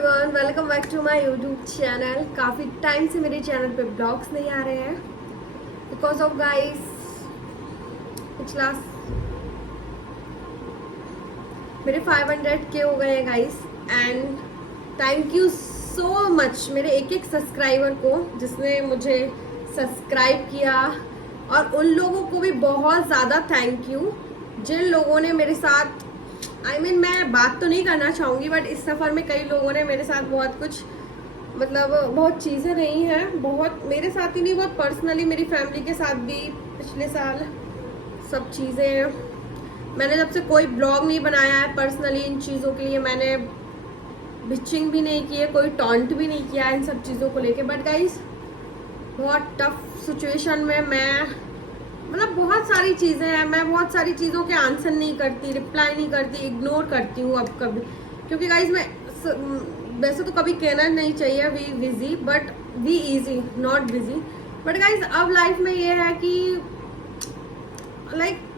Everyone, welcome back to my YouTube channel. काफ़ी time से मेरे चैनल पे ब्लॉग्स नहीं आ रहे हैं बिकॉज ऑफ गाइस पिछला मेरे 500 के हो गए हैं guys. And thank you so much मेरे एक एक सब्सक्राइबर को जिसने मुझे सब्सक्राइब किया, और उन लोगों को भी बहुत ज़्यादा थैंक यू जिन लोगों ने मेरे साथ मैं बात तो नहीं करना चाहूँगी, बट इस सफ़र में कई लोगों ने मेरे साथ बहुत कुछ बहुत चीज़ें रही हैं। बहुत मेरे साथ ही नहीं, बहुत पर्सनली मेरी फैमिली के साथ भी पिछले साल सब चीज़ें हैं। मैंने जब से कोई ब्लॉग नहीं बनाया है पर्सनली इन चीज़ों के लिए, मैंने बिचिंग भी नहीं की है, कोई टॉन्ट भी नहीं किया है इन सब चीज़ों को लेके। बट गाइस बहुत टफ सिचुएशन में मैं बहुत सारी चीज़ें हैं, मैं बहुत सारी चीज़ों के आंसर नहीं करती, रिप्लाई नहीं करती, इग्नोर करती हूँ अब कभी। क्योंकि गाइज मैं वैसे तो कभी कहना नहीं चाहिए we busy, but we easy not busy. But guys अब लाइफ में ये है कि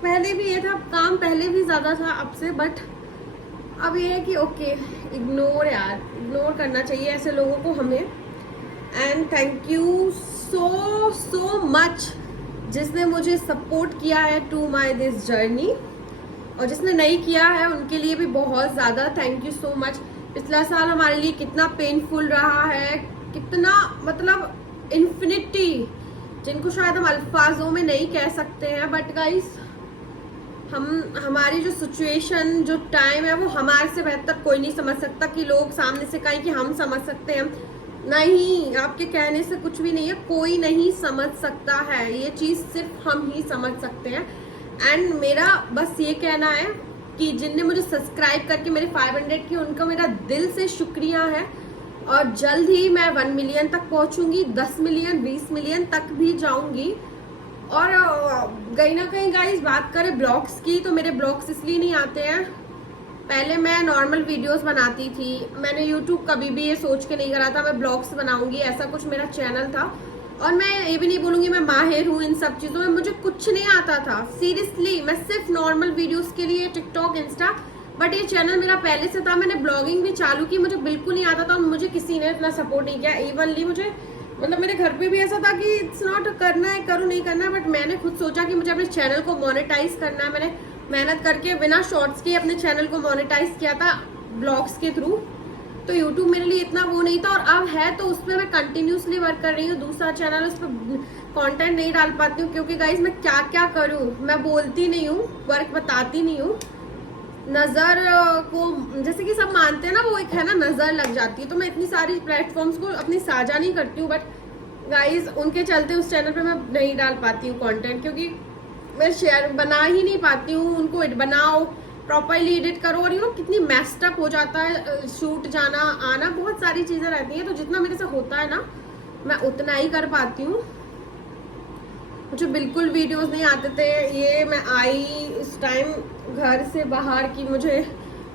पहले भी ये था, काम पहले भी ज़्यादा था अब से, बट अब ये है कि ओके इग्नोर इग्नोर करना चाहिए ऐसे लोगों को हमें। And thank you so much जिसने मुझे सपोर्ट किया है टू माई दिस जर्नी, और जिसने नहीं किया है उनके लिए भी बहुत ज़्यादा थैंक यू सो मच। पिछला साल हमारे लिए कितना पेनफुल रहा है, कितना इन्फिनिटी जिनको शायद हम अल्फाजों में नहीं कह सकते हैं। बट गाइस हमारी जो सिचुएशन जो टाइम है वो हमारे से बेहतर कोई नहीं समझ सकता। कि लोग सामने से कहें कि हम समझ सकते हैं, नहीं, आपके कहने से कुछ भी नहीं है, कोई नहीं समझ सकता है, ये चीज़ सिर्फ हम ही समझ सकते हैं। एंड मेरा बस ये कहना है कि जिनने मुझे सब्सक्राइब करके मेरे 500 की, उनका मेरा दिल से शुक्रिया है। और जल्द ही मैं 1 मिलियन तक पहुंचूंगी, 10 मिलियन 20 मिलियन तक भी जाऊंगी। और कहीं ना कहीं गाइस बात करें ब्लॉग्स की, तो मेरे ब्लॉग्स इसलिए नहीं आते हैं, पहले मैं नॉर्मल वीडियोस बनाती थी, मैंने यूट्यूब कभी भी ये सोच के नहीं करा था मैं ब्लॉग्स बनाऊंगी, ऐसा कुछ मेरा चैनल था। और मैं ये भी नहीं बोलूंगी मैं माहिर हूँ इन सब चीज़ों में, मुझे कुछ नहीं आता था सीरियसली। मैं सिर्फ नॉर्मल वीडियोस के लिए टिकटॉक इंस्टा, बट ये चैनल मेरा पहले से था, मैंने ब्लॉगिंग भी चालू की, मुझे बिल्कुल नहीं आता था और मुझे किसी ने इतना सपोर्ट नहीं किया। इवनली मुझे मेरे घर पे भी ऐसा था कि इट्स नॉट करना है करो नहीं करना है, बट मैंने खुद सोचा कि मुझे अपने चैनल को मोनेटाइज करना है। मैंने मेहनत करके बिना शॉर्ट्स के अपने चैनल को मोनेटाइज किया था ब्लॉग्स के थ्रू। तो यूट्यूब मेरे लिए इतना वो नहीं था, और अब है तो उस पर मैं कंटिन्यूसली वर्क कर रही हूँ। दूसरा चैनल उस पर कंटेंट नहीं डाल पाती हूँ क्योंकि गाइज मैं क्या क्या करूँ, मैं बोलती नहीं हूँ, वर्क बताती नहीं हूँ। नज़र को जैसे कि सब मानते हैं ना, वो एक है ना, नज़र लग जाती है, तो मैं इतनी सारी प्लेटफॉर्म्स को अपनी साझा नहीं करती हूँ। बट गाइज उनके चलते उस चैनल पे मैं नहीं डाल पाती हूँ कंटेंट, क्योंकि मैं शेयर बना ही नहीं पाती हूँ। उनको बनाओ, प्रॉपरली एडिट करो, और कितनी मैस्ड अप हो जाता है, शूट जाना आना, बहुत सारी चीज़ें रहती हैं। तो जितना मेरे से होता है ना मैं उतना ही कर पाती हूँ। मुझे बिल्कुल वीडियोस नहीं आते थे, ये मैं आई इस टाइम घर से बाहर की मुझे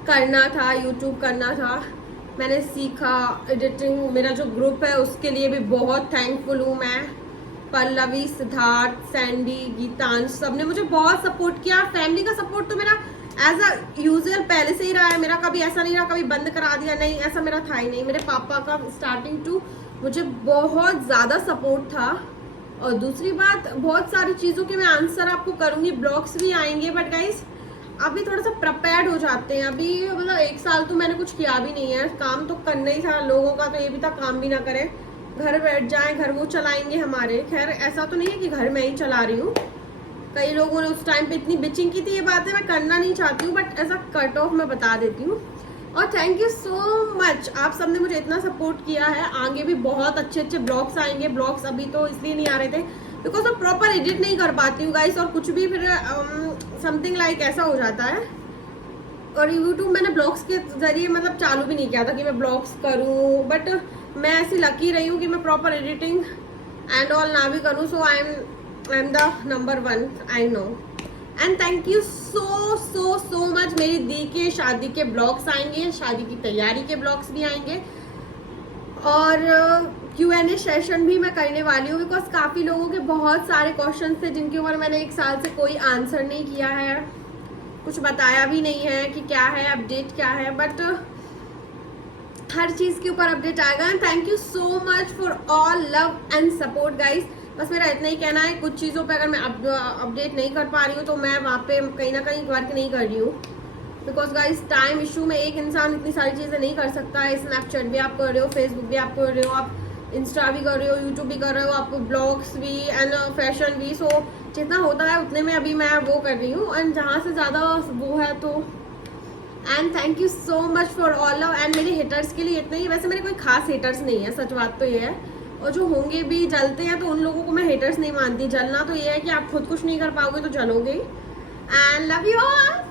करना था, यूट्यूब करना था, मैंने सीखा एडिटिंग। मेरा जो ग्रुप है उसके लिए भी बहुत थैंकफुल हूँ मैं, पल्लवी, सिद्धार्थ, सैंडी, गीतांश, सबने मुझे बहुत सपोर्ट किया। फैमिली का सपोर्ट तो मेरा एज अ यूजुअल पहले से ही रहा है, मेरा कभी ऐसा नहीं रहा कभी बंद करा दिया, नहीं ऐसा मेरा था ही नहीं। मेरे पापा का स्टार्टिंग टू मुझे बहुत ज़्यादा सपोर्ट था। और दूसरी बात, बहुत सारी चीज़ों के मैं आंसर आपको करूँगी, ब्लॉग्स भी आएंगे, बट गाइस अभी थोड़ा सा प्रिपेयर्ड हो जाते हैं। अभी 1 साल तो मैंने कुछ किया भी नहीं है, काम तो करना ही था। लोगों का तो ये भी था काम भी ना करें, घर बैठ जाएं, घर वो चलाएंगे हमारे। खैर ऐसा तो नहीं है कि घर मैं ही चला रही हूँ, कई लोगों ने उस टाइम पे इतनी बिचिंग की थी, ये बातें मैं करना नहीं चाहती हूँ, बट ऐसा कट ऑफ मैं बता देती हूँ। और थैंक यू सो मच, आप सबने मुझे इतना सपोर्ट किया है। आगे भी बहुत अच्छे अच्छे ब्लॉग्स आएंगे। ब्लॉग्स अभी तो इसलिए नहीं आ रहे थे बिकॉज मैं प्रॉपर एडिट नहीं कर पाती हूँ गाइस, और कुछ भी फिर समथिंग लाइक ऐसा हो जाता है। और यूट्यूब मैंने ब्लॉग्स के जरिए चालू भी नहीं किया था कि मैं ब्लॉग्स करूँ, बट मैं ऐसी लकी रही हूँ कि मैं प्रॉपर एडिटिंग एंड ऑल ना भी करूँ। So I am the number 1, I know. And thank you so much. मेरी दी के शादी के ब्लॉग्स आएंगे, शादी की तैयारी के ब्लॉग्स भी आएंगे, और Q&A सेशन भी मैं करने वाली हूँ बिकॉज काफ़ी लोगों के बहुत सारे क्वेश्चन थे जिनके ऊपर मैंने 1 साल से कोई आंसर नहीं किया है, कुछ बताया भी नहीं है कि क्या है अपडेट क्या है। बट हर चीज़ के ऊपर अपडेट आएगा। And thank you so much for all love and support guys. बस मेरा इतना ही कहना है, कुछ चीज़ों पे अगर मैं अपडेट नहीं कर पा रही हूँ तो मैं वहाँ पे कहीं ना कहीं वर्क नहीं कर रही हूँ, बिकॉज गाइज टाइम इशू में एक इंसान इतनी सारी चीज़ें नहीं कर सकता है। स्नैपचैट भी आप कर रहे हो, फेसबुक भी आप कर रहे हो, आप इंस्टा भी कर रहे हो, यूट्यूब भी कर रहे हो, आप ब्लॉग्स भी एंड फैशन भी। सो जितना होता है उतने में अभी मैं वो कर रही हूँ, एंड जहाँ से ज़्यादा वो है तो। And thank you so much for all love. And मेरे हेटर्स के लिए इतना ही। वैसे मेरे कोई खास हेटर्स नहीं है, सच बात तो ये है, और जो होंगे भी जलते हैं तो उन लोगों को मैं हेटर्स नहीं मानती। जलना तो ये है कि आप खुद कुछ नहीं कर पाओगे तो जलोगे। And love you all.